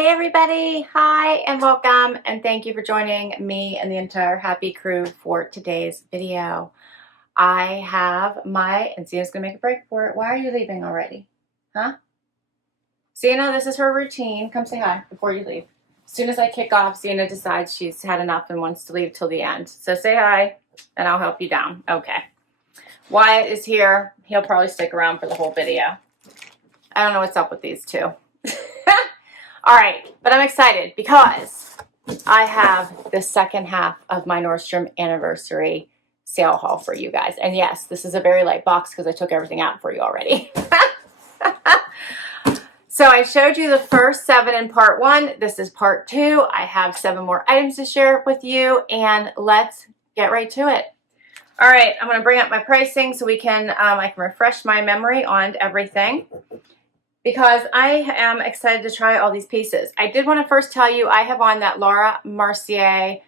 Hey everybody, hi and welcome, and thank you for joining me and the entire happy crew for today's video. I have and Sienna's gonna make a break for it. Why are you leaving already? Huh? Sienna, this is her routine. Come say hi before you leave. As soon as I kick off, Sienna decides she's had enough and wants to leave till the end. So say hi and I'll help you down. Okay. Wyatt is here. He'll probably stick around for the whole video. I don't know what's up with these two. All right, but I'm excited because I have the second half of my Nordstrom Anniversary Sale haul for you guys. And yes, this is a very light box because I took everything out for you already. So I showed you the first 7 in part 1. This is part 2. I have 7 more items to share with you, and let's get right to it. All right, I'm going to bring up my pricing so I can refresh my memory on everything, because I am excited to try all these pieces. I did want to first tell you I have on that Laura Mercier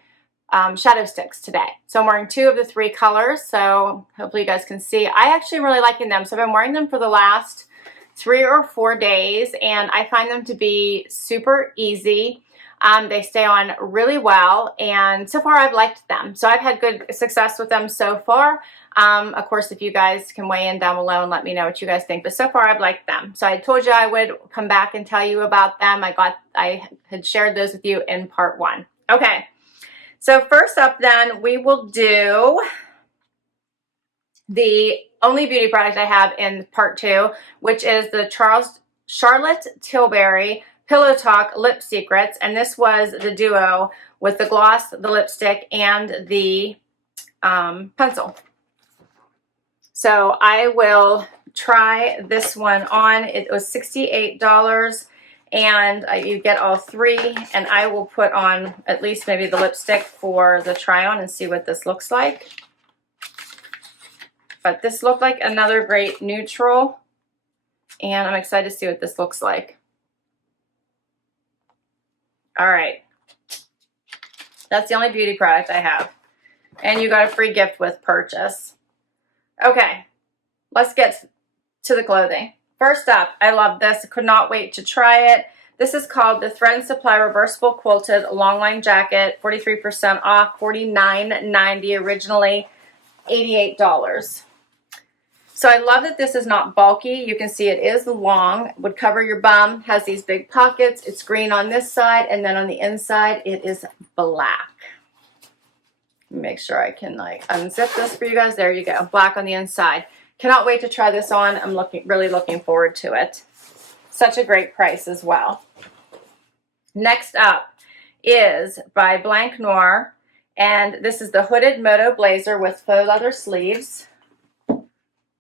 shadow sticks today. So I'm wearing 2 of the 3 colors, so hopefully you guys can see. I actually am really liking them. So I've been wearing them for the last 3 or 4 days, and I find them to be super easy. They stay on really well, and so far I've liked them. So I've had good success with them so far. Of course, if you guys can weigh in down below and let me know what you guys think. But so far, I've liked them. So I told you I would come back and tell you about them. I had shared those with you in part 1. Okay. So first up then, we will do the only beauty product I have in part 2, which is the Charlotte Tilbury Pillow Talk Lip Secrets. And this was the duo with the gloss, the lipstick, and the pencil. So I will try this one on. It was $68, and you get all 3, and I will put on at least maybe the lipstick for the try on and see what this looks like. But this looked like another great neutral, and I'm excited to see what this looks like. All right. That's the only beauty product I have. And you got a free gift with purchase. Okay, let's get to the clothing. First up, I love this. I could not wait to try it. This is called the Thread & Supply Reversible Quilted Longline Jacket, 43% off, $49.90, originally $88. So I love that this is not bulky. You can see it is long, would cover your bum, has these big pockets. It's green on this side, and then on the inside it is black. Make sure I can unzip this for you guys. There you go. Black on the inside. Cannot wait to try this on. I'm really looking forward to it. Such a great price as well. Next up is by Blank Noir, and this is the hooded Moto blazer with faux leather sleeves.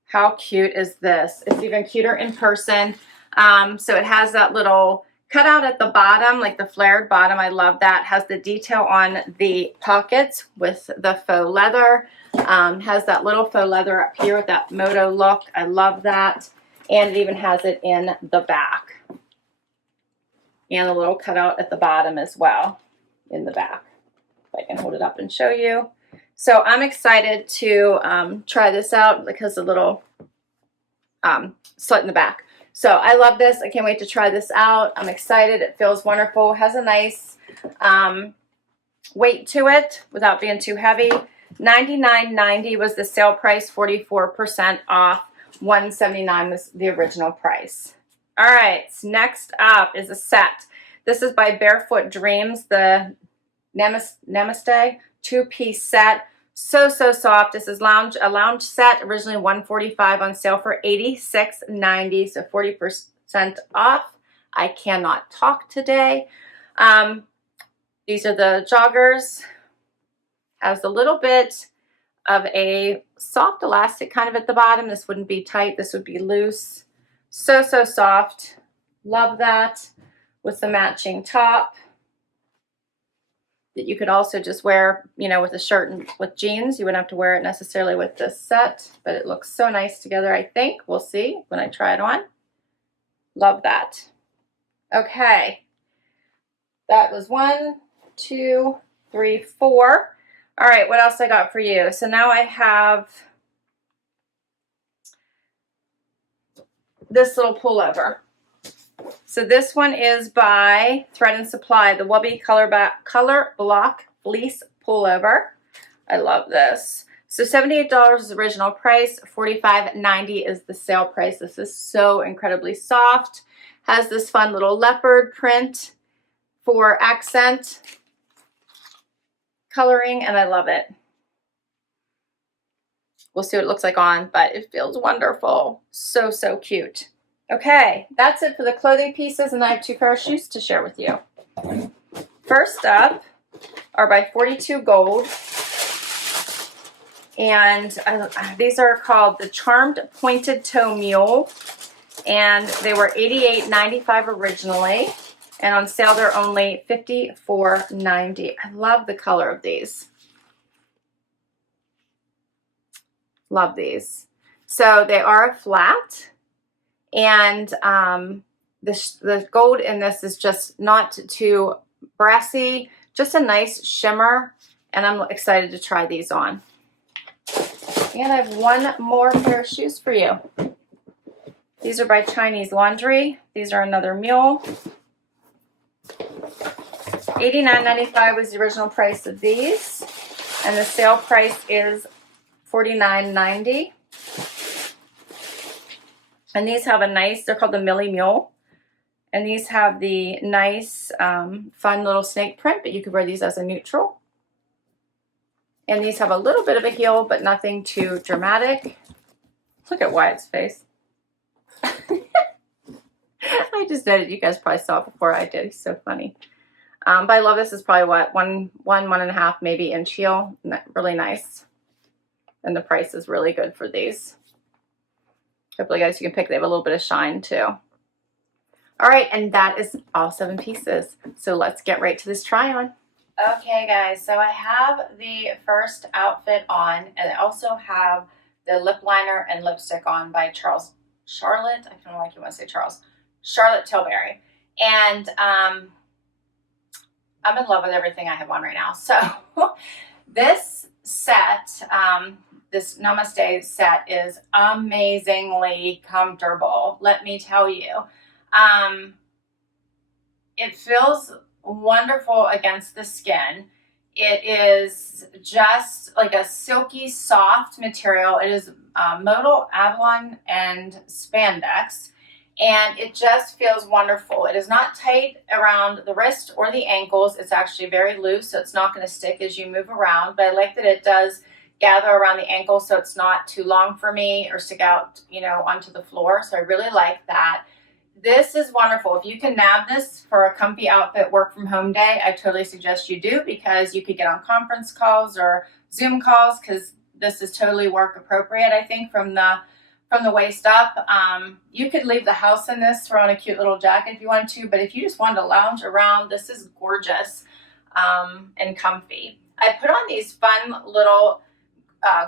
How cute is this? It's even cuter in person. So it has that little cutout at the bottom, like the flared bottom. I love that. Has the detail on the pockets with the faux leather. Has that little faux leather up here with that Moto look. I love that. And it even has it in the back. And a little cutout at the bottom as well in the back. If I can hold it up and show you. So I'm excited to try this out because the little slit in the back. So I love this. I can't wait to try this out. I'm excited. It feels wonderful. Has a nice weight to it without being too heavy. $99.90 was the sale price, 44% off. $179 was the original price. All right, so next up is a set. This is by Barefoot Dreams, the Namaste 2-piece set. So soft. This is a lounge set, originally $145, on sale for $86.90, so 40% off. I cannot talk today. These are the joggers. Has a little bit of a soft elastic kind of at the bottom. This wouldn't be tight. This would be loose. So soft. Love that. With the matching top that you could also just wear, with a shirt and with jeans. You wouldn't have to wear it necessarily with this set, but it looks so nice together, I think. We'll see when I try it on. Love that. Okay. That was 1, 2, 3, 4. All right, what else I got for you? So now I have this little pullover. So this one is by Thread and Supply, the Wubby Color Block Fleece Pullover. I love this. So $78 is the original price, $45.90 is the sale price. This is so incredibly soft. Has this fun little leopard print for accent coloring, and I love it. We'll see what it looks like on, but it feels wonderful. So, so cute. Okay, that's it for the clothing pieces, and I have 2 pair of shoes to share with you. First up are by 42 Gold, and these are called the Charmed Pointed Toe Mule, and they were $88.95 originally, and on sale they're only $54.90. I love the color of these. Love these. So they are flat, and the gold in this is just not too brassy, just a nice shimmer, and I'm excited to try these on. And I have 1 more pair of shoes for you. These are by Chinese Laundry. These are another Mule. $89.95 was the original price of these, and the sale price is $49.90. And these have a nice, they're called the Millie Mule. And these have the nice, fun little snake print, but you could wear these as a neutral. And these have a little bit of a heel, but nothing too dramatic. Look at Wyatt's face. I just noted, you guys probably saw it before I did. He's so funny. But I love this. Is probably what, one and a half maybe inch heel. Really nice. And the price is really good for these. Hopefully, guys, you can pick. They have a little bit of shine too. All right, and that is all 7 pieces. So let's get right to this try on. Okay, guys, so I have the first outfit on, and I also have the lip liner and lipstick on by Charlotte. I don't know why you want to say Charlotte Tilbury. And I'm in love with everything I have on right now. So this set, this Namaste set is amazingly comfortable. Let me tell you. It feels wonderful against the skin. It is just like a silky soft material. It is Moto, Avalon, and spandex, and it just feels wonderful. It is not tight around the wrist or the ankles. It's actually very loose, so it's not going to stick as you move around, but I like that it does gather around the ankle so it's not too long for me or stick out, you know, onto the floor. So I really like that. This is wonderful. If you can nab this for a comfy outfit work from home day, I totally suggest you do, because you could get on conference calls or Zoom calls, because this is totally work appropriate, I think, from the waist up. You could leave the house in this, throw on a cute little jacket if you wanted to, but if you just wanted to lounge around, this is gorgeous and comfy. I put on these fun little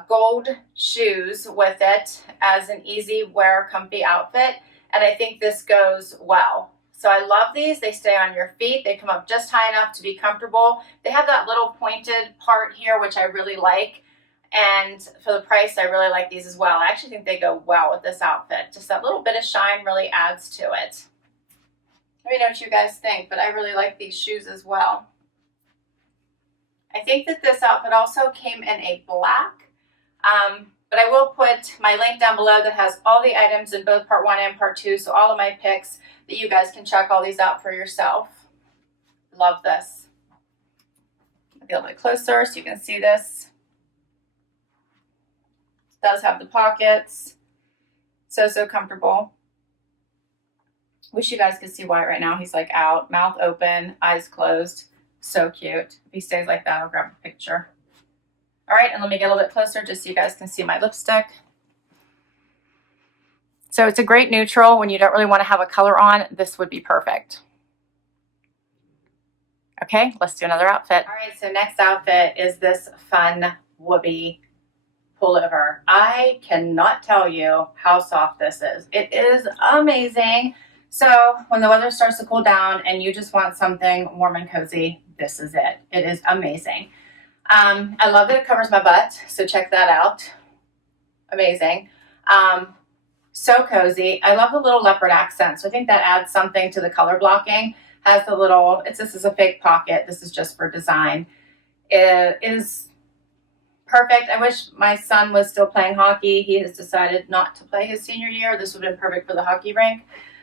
gold shoes with it as an easy wear comfy outfit. And I think this goes well. So I love these. They stay on your feet. They come up just high enough to be comfortable. They have that little pointed part here, which I really like. And for the price, I really like these as well. I actually think they go well with this outfit. Just that little bit of shine really adds to it. Let me know what you guys think, but I really like these shoes as well. I think that this outfit also came in a black. But I will put my link down below that has all the items in both part 1 and part 2. So all of my picks that you guys can check all these out for yourself. Love this. I'll be a little bit closer so you can see this. It does have the pockets. So comfortable. Wish you guys could see Wyatt right now. He's like out, mouth open, eyes closed. So cute. If he stays like that, I'll grab a picture. All right, and let me get a little bit closer just so you guys can see my lipstick. So it's a great neutral. When you don't really want to have a color on, this would be perfect. Okay, let's do another outfit. All right, so next outfit is this fun Wubby pullover. I cannot tell you how soft this is. It is amazing. So when the weather starts to cool down and you just want something warm and cozy, this is it. It is amazing. I love that it covers my butt, so check that out. Amazing. So cozy. I love the little leopard accent, so I think that adds something to the color blocking. Has the little, this is a fake pocket. This is just for design. It is perfect. I wish my son was still playing hockey. He has decided not to play his senior year. This would have been perfect for the hockey rink.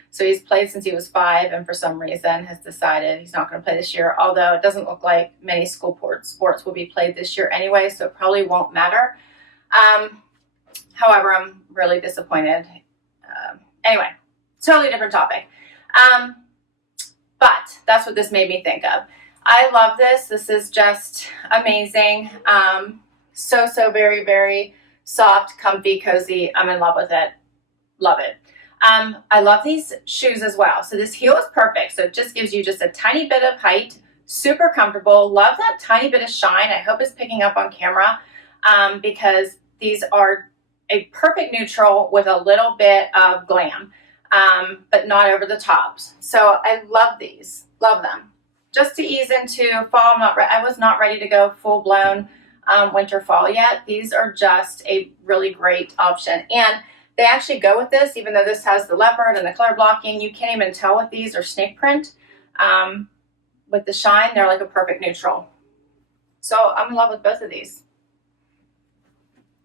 So he's played since he was 5, and for some reason has decided he's not going to play this year, although it doesn't look like many school sports will be played this year anyway, so it probably won't matter. However, I'm really disappointed. Anyway, totally different topic. But that's what this made me think of. I love this. This is just amazing. So very, very soft, comfy, cozy. I'm in love with it. Love it. I love these shoes as well. So this heel is perfect. So it just gives you just a tiny bit of height, super comfortable. Love that tiny bit of shine. I hope it's picking up on camera because these are a perfect neutral with a little bit of glam, but not over the tops. So I love these, love them. Just to ease into fall, I was not ready to go full blown winter fall yet. These are just a really great option. And they actually go with this, even though this has the leopard and the color blocking. You can't even tell with these are snake print. With the shine, they're like a perfect neutral. So I'm in love with both of these.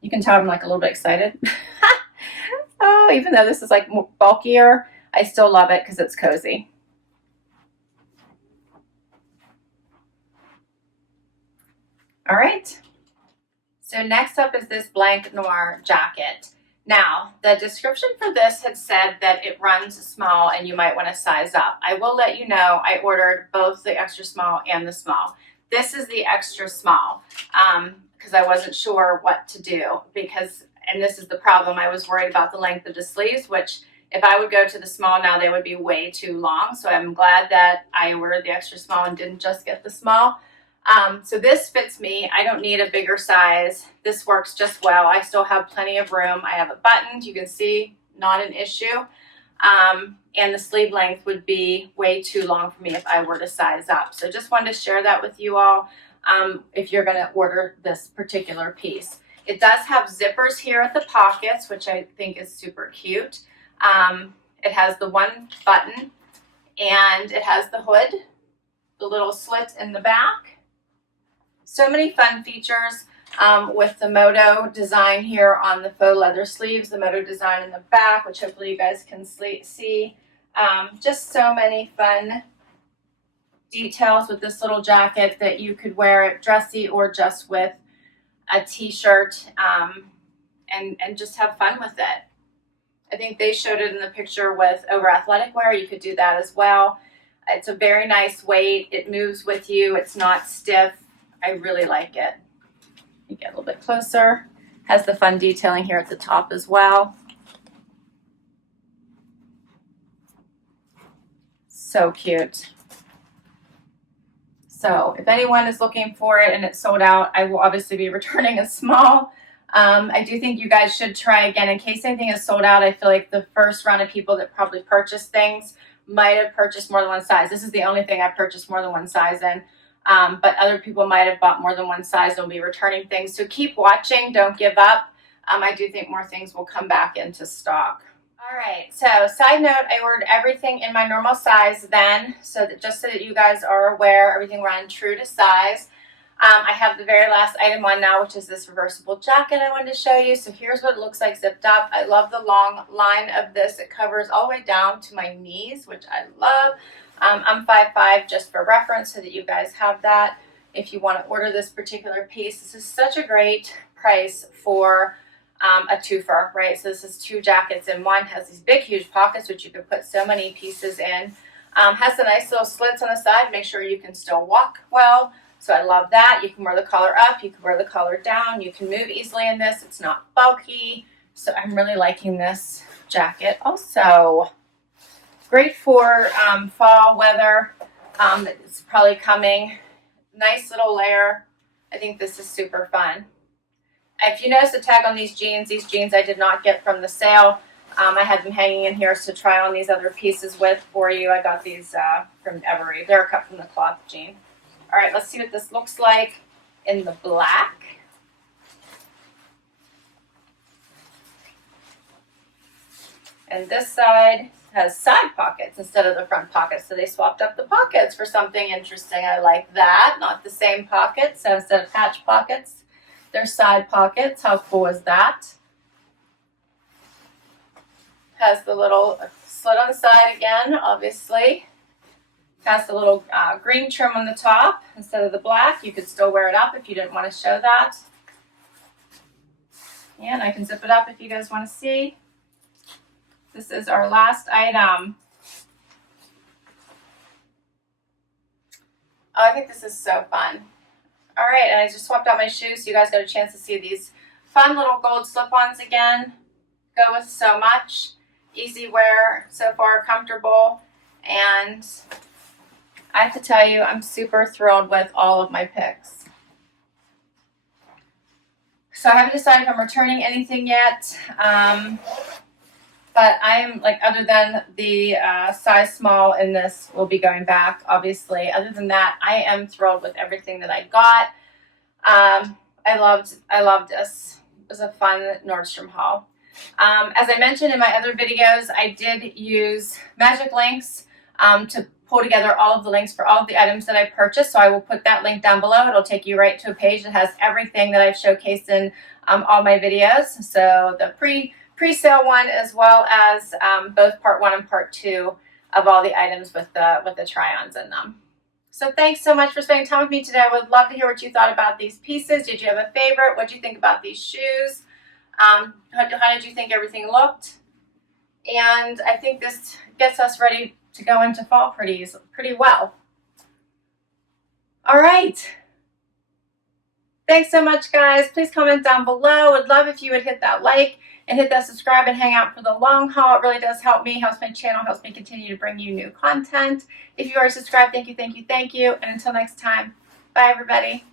You can tell I'm like a little bit excited. Oh, even though this is like more bulkier, I still love it because it's cozy. All right. So next up is this blank Noir jacket. Now, the description for this had said that it runs small and you might want to size up. I will let you know I ordered both the extra small and the small. This is the extra small because I wasn't sure what to do and this is the problem, I was worried about the length of the sleeves, which if I would go to the small now, they would be way too long. So I'm glad that I ordered the extra small and didn't just get the small. So this fits me. I don't need a bigger size. This works just well. I still have plenty of room. I have it buttoned. You can see, not an issue. And the sleeve length would be way too long for me if I were to size up. So just wanted to share that with you all if you're going to order this particular piece. It does have zippers here at the pockets, which I think is super cute. It has the one button and it has the hood, the little slit in the back. So many fun features with the Moto design here on the faux leather sleeves, the Moto design in the back, which hopefully you guys can see. Just so many fun details with this little jacket that you could wear it dressy or just with a t-shirt and just have fun with it. I think they showed it in the picture with over athletic wear. You could do that as well. It's a very nice weight. It moves with you. It's not stiff. I really like it. You get a little bit closer. Has the fun detailing here at the top as well. So cute. So if anyone is looking for it and it's sold out, I will obviously be returning a small. I do think you guys should try again in case anything is sold out. I feel like the first round of people that probably purchased things might have purchased more than one size. This is the only thing I've purchased more than one size in. But other people might have bought more than one size and will be returning things. So keep watching. Don't give up. I do think more things will come back into stock. All right. So side note, I ordered everything in my normal size then. So that just so that you guys are aware, everything ran true to size. I have the very last item on now, which is this reversible jacket I wanted to show you. So here's what it looks like zipped up. I love the long line of this. It covers all the way down to my knees, which I love. I'm 5'5", just for reference so that you guys have that. If you want to order this particular piece, this is such a great price for a twofer, right? So this is 2 jackets in one. Has these big, huge pockets, which you can put so many pieces in. Has the nice little slits on the side. Make sure you can still walk well. So I love that. You can wear the collar up. You can wear the collar down. You can move easily in this. It's not bulky. So I'm really liking this jacket. Also, great for fall weather. It's probably coming. Nice little layer. I think this is super fun. If you notice the tag on these jeans I did not get from the sale. I had them hanging in here to try on these other pieces with for you. I got these from Every. They're cut from the cloth jean. All right, let's see what this looks like in the black. And this side has side pockets instead of the front pockets. So they swapped up the pockets for something interesting. I like that. Not the same pockets. So instead of patch pockets, they're side pockets. How cool is that? Has the little slit on the side again, obviously. Has the little green trim on the top instead of the black. You could still wear it up if you didn't want to show that. And I can zip it up if you guys want to see. This is our last item. Oh, I think this is so fun. All right, and I just swapped out my shoes so you guys got a chance to see these fun little gold slip-ons again. Go with so much. Easy wear, so far comfortable. And I have to tell you, I'm super thrilled with all of my picks. So I haven't decided if I'm returning anything yet. But I'm like, other than the size small in this will be going back, obviously. Other than that, I am thrilled with everything that I got. I loved this. It was a fun Nordstrom haul. As I mentioned in my other videos, I did use magic links to pull together all of the links for all of the items that I purchased. So I will put that link down below. It'll take you right to a page that has everything that I've showcased in all my videos. So the pre-sale one, as well as both part 1 and part 2 of all the items with the try-ons in them. So thanks so much for spending time with me today. I would love to hear what you thought about these pieces. Did you have a favorite? What did you think about these shoes? How did you think everything looked? And I think this gets us ready to go into fall pretty well. All right. Thanks so much, guys. Please comment down below. Would love if you would hit that like and hit that subscribe and hang out for the long haul. It really does help me, helps my channel, helps me continue to bring you new content. If you are subscribed, thank you, thank you, thank you. And until next time, bye everybody.